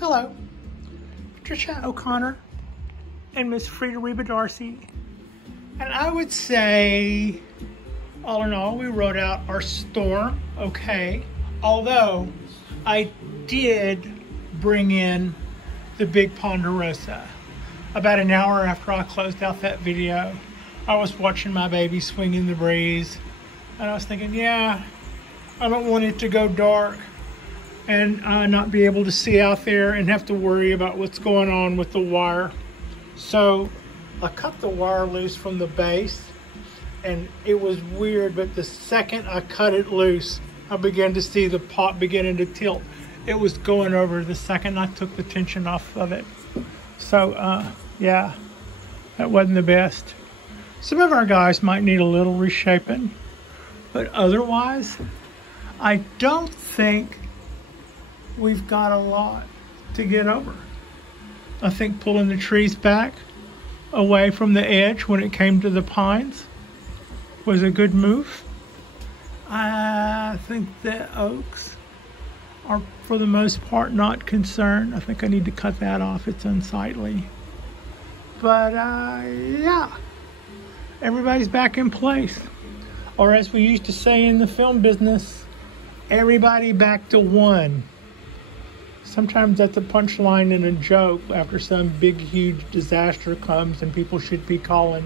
Hello, Patricia O'Connor and Miss Frida Darcy. And I would say, all in all, we rode out our storm okay. Although I did bring in the big ponderosa. About an hour after I closed out that video, I was watching my baby swing in the breeze. And I was thinking, yeah, I don't want it to go dark and not be able to see out there and have to worry about what's going on with the wire. So I cut the wire loose from the base, and it was weird, but the second I cut it loose, I began to see the pot beginning to tilt. It was going over the second I took the tension off of it. So yeah, that wasn't the best. Some of our guys might need a little reshaping, but otherwise, I don't think we've got a lot to get over. I think pulling the trees back away from the edge when it came to the pines was a good move. I think the oaks are for the most part not concerned. I think I need to cut that off. It's unsightly. But yeah, everybody's back in place. Or as we used to say in the film business, everybody back to one. Sometimes that's a punchline in a joke after some big, huge disaster comes and people should be calling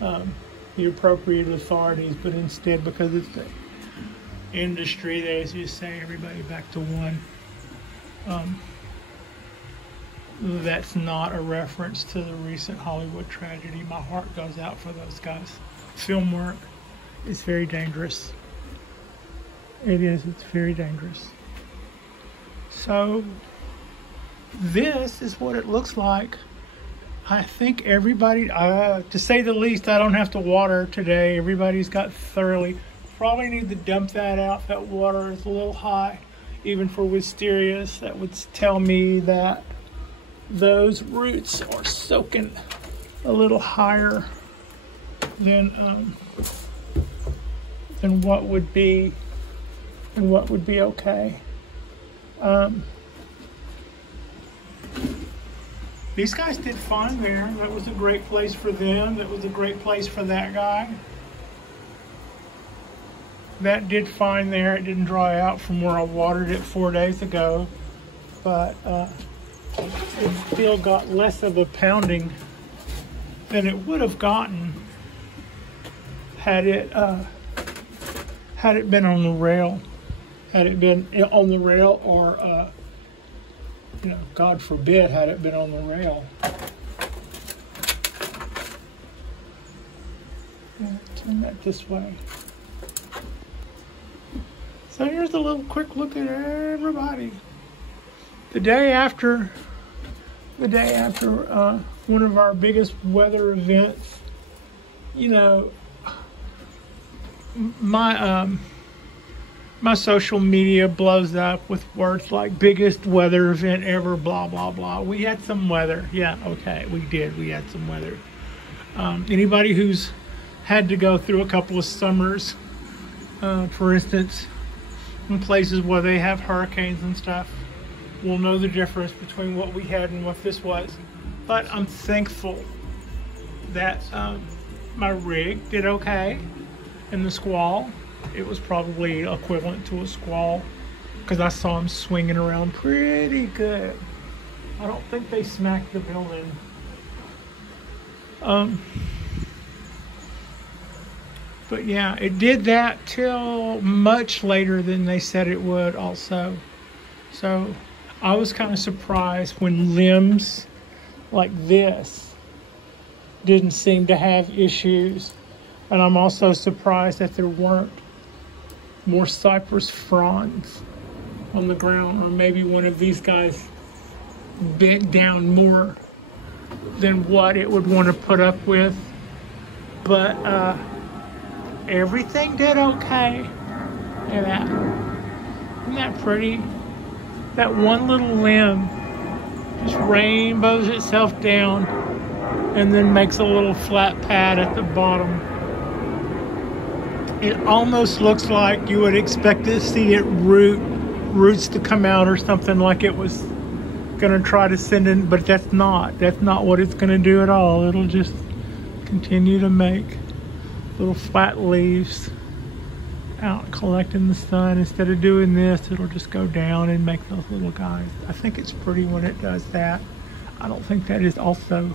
the appropriate authorities, but instead, because it's the industry, they just say everybody back to one. That's not a reference to the recent Hollywood tragedy. My heart goes out for those guys. Film work is very dangerous. It is, it's very dangerous. So this is what it looks like. I think everybody, to say the least, I don't have to water today. Everybody's got thoroughly. Probably need to dump that out. That water is a little high, even for wisterias. That would tell me that those roots are soaking a little higher than what would be okay. These guys did fine there. That was a great place for them. That was a great place for that guy. That did fine there. It didn't dry out from where I watered it 4 days ago, but it still got less of a pounding than it would have gotten had it been on the rail. Had it been on the rail, or you know, God forbid, had it been on the rail. Turn that this way. So here's a little quick look at everybody. The day after one of our biggest weather events, you know, my social media blows up with words like biggest weather event ever, blah, blah, blah. We had some weather. Yeah, okay, we did. We had some weather. Anybody who's had to go through a couple of summers, for instance, in places where they have hurricanes and stuff, will know the difference between what we had and what this was. But I'm thankful that my rig did okay in the squall. It was probably equivalent to a squall because I saw them swinging around pretty good. I don't think they smacked the building. But yeah, it did that till much later than they said it would also. So I was kind of surprised when limbs like this didn't seem to have issues. And I'm also surprised that there weren't more cypress fronds on the ground, or maybe one of these guys bent down more than what it would want to put up with. But everything did okay. Look at that. Isn't that pretty? That one little limb just rainbows itself down and then makes a little flat pad at the bottom. It almost looks like you would expect to see it roots to come out or something, like it was gonna try to send in, but that's not what it's gonna do at all. It'll just continue to make little flat leaves out collecting the sun. Instead of doing this, it'll just go down and make those little guys. I think it's pretty when it does that. I don't think that is also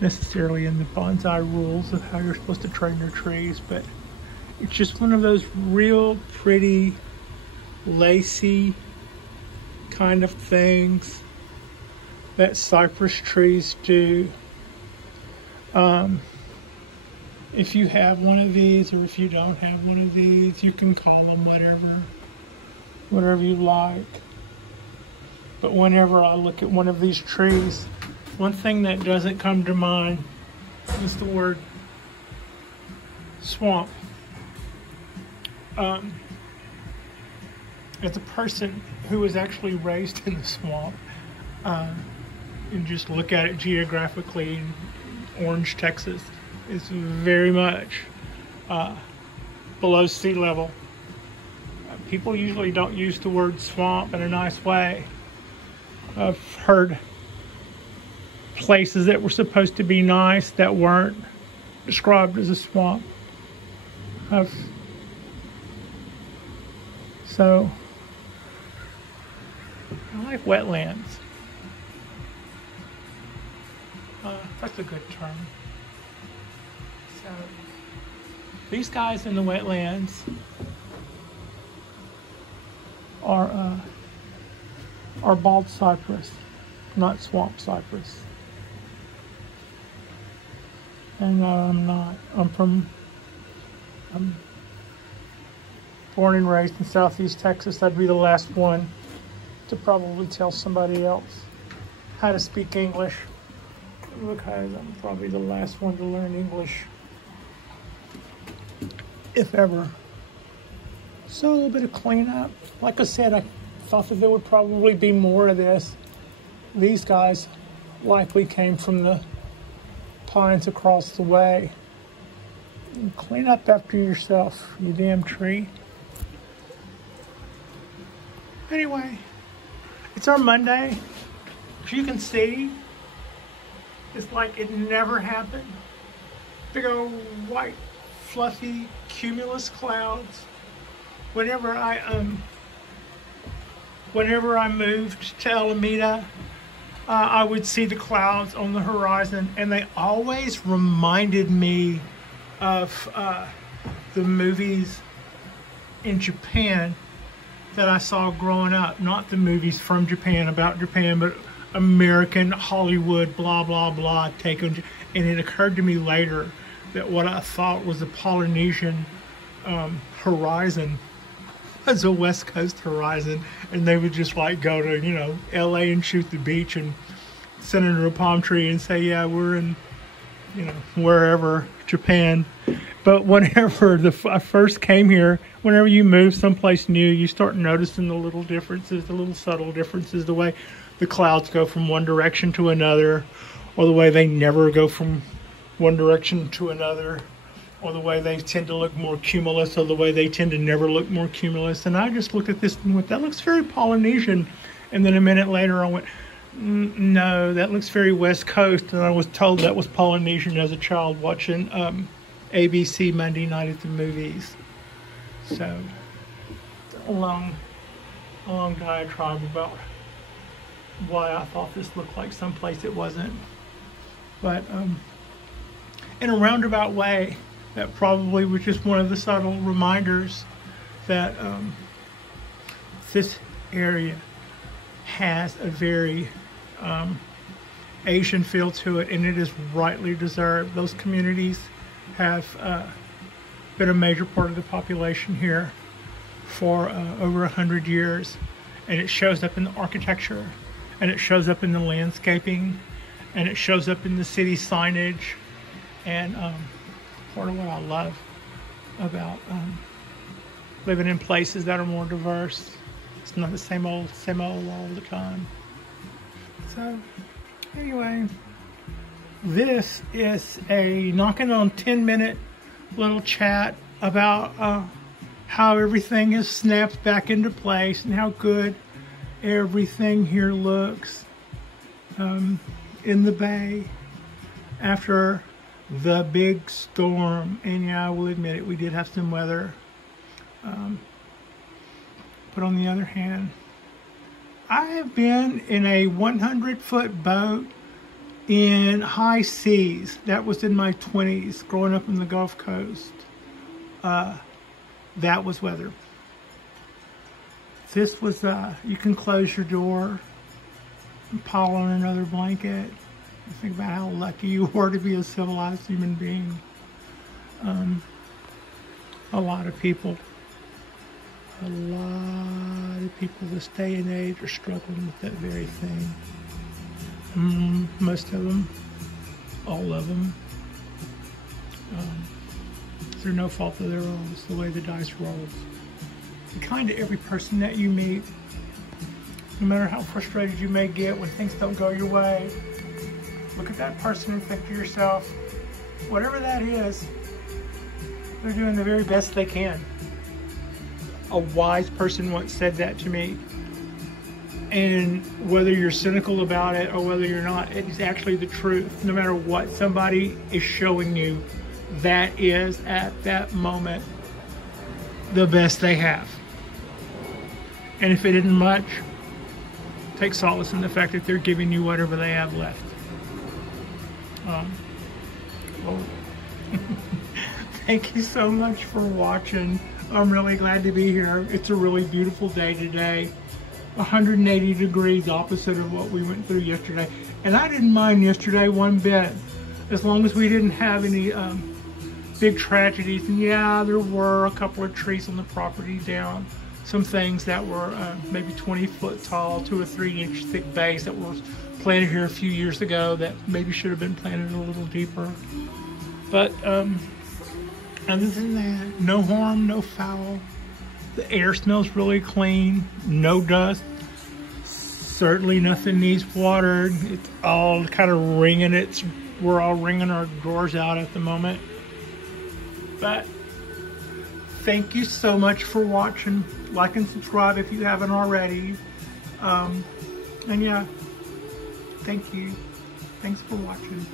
necessarily in the bonsai rules of how you're supposed to train your trees, but it's just one of those real pretty lacy kind of things that cypress trees do. If you have one of these, or if you don't have one of these, you can call them whatever you like. But whenever I look at one of these trees, one thing that doesn't come to mind is the word swamp. As a person who was actually raised in the swamp, and just look at it geographically, Orange, Texas is very much below sea level. People usually don't use the word swamp in a nice way. I've heard places that were supposed to be nice that weren't described as a swamp. So I like wetlands. That's a good term. So these guys in the wetlands are bald cypress, not swamp cypress. And no, I'm not. I'm born and raised in Southeast Texas. I'd be the last one to probably tell somebody else how to speak English, because I'm probably the last one to learn English, if ever. So a little bit of cleanup. Like I said, I thought that there would probably be more of this. These guys likely came from the pines across the way. And clean up after yourself, you damn tree. Anyway, it's our Monday. As you can see, it's like it never happened. Big old white, fluffy, cumulus clouds. Whenever I moved to Alameda, I would see the clouds on the horizon, and they always reminded me of the movies in Japan that I saw growing up. Not the movies from Japan, about Japan, but American Hollywood, blah, blah, blah, take on. And it occurred to me later that what I thought was a Polynesian horizon was a West Coast horizon, and they would just like go to, you know, LA and shoot the beach and sit under a palm tree and say, yeah, we're in, you know, wherever, Japan. But whenever I first came here, whenever you move someplace new, you start noticing the little differences, the little subtle differences, the way the clouds go from one direction to another, or the way they never go from one direction to another, or the way they tend to look more cumulus, or the way they tend to never look more cumulus. And I just looked at this and went, that looks very Polynesian. And then a minute later I went, no, that looks very West Coast. And I was told that was Polynesian as a child watching ABC Monday Night at the Movies. So, a long diatribe about why I thought this looked like someplace it wasn't. But in a roundabout way, that probably was just one of the subtle reminders that this area has a very Asian feel to it, and it is rightly deserved. Those communities have been a major part of the population here for over 100 years, and it shows up in the architecture, and it shows up in the landscaping, and it shows up in the city signage. And part of what I love about living in places that are more diverse. It's not the same old all the time. So anyway, this is a knocking on 10-minute little chat about how everything is snapped back into place and how good everything here looks in the bay after the big storm. And yeah, I will admit it, we did have some weather. But on the other hand, I have been in a 100-foot boat in high seas. That was in my 20s, growing up in the Gulf Coast. That was weather. This was, you can close your door and pile on another blanket. Think about how lucky you are to be a civilized human being. A lot of people this day and age are struggling with that very thing. Most of them, all of them. They're no fault of their own. It's the way the dice rolls. Be kind to every person that you meet. No matter how frustrated you may get when things don't go your way, look at that person and think to yourself, whatever that is, they're doing the very best they can. A wise person once said that to me. And whether you're cynical about it or whether you're not, it's actually the truth. No matter what somebody is showing you, that is at that moment the best they have. And if it isn't much, take solace in the fact that they're giving you whatever they have left. Thank you so much for watching. I'm really glad to be here. It's a really beautiful day today. 180 degrees opposite of what we went through yesterday. And I didn't mind yesterday one bit, as long as we didn't have any big tragedies. And yeah, there were a couple of trees on the property down. Some things that were maybe 20 foot tall, 2 or 3 inch thick bays that were planted here a few years ago that maybe should have been planted a little deeper. But other than that, no harm, no foul. The air smells really clean, no dust. Certainly nothing needs watered. It's all kind of ringing. We're all wringing our drawers out at the moment. But thank you so much for watching. Like and subscribe if you haven't already. And yeah, thank you. Thanks for watching.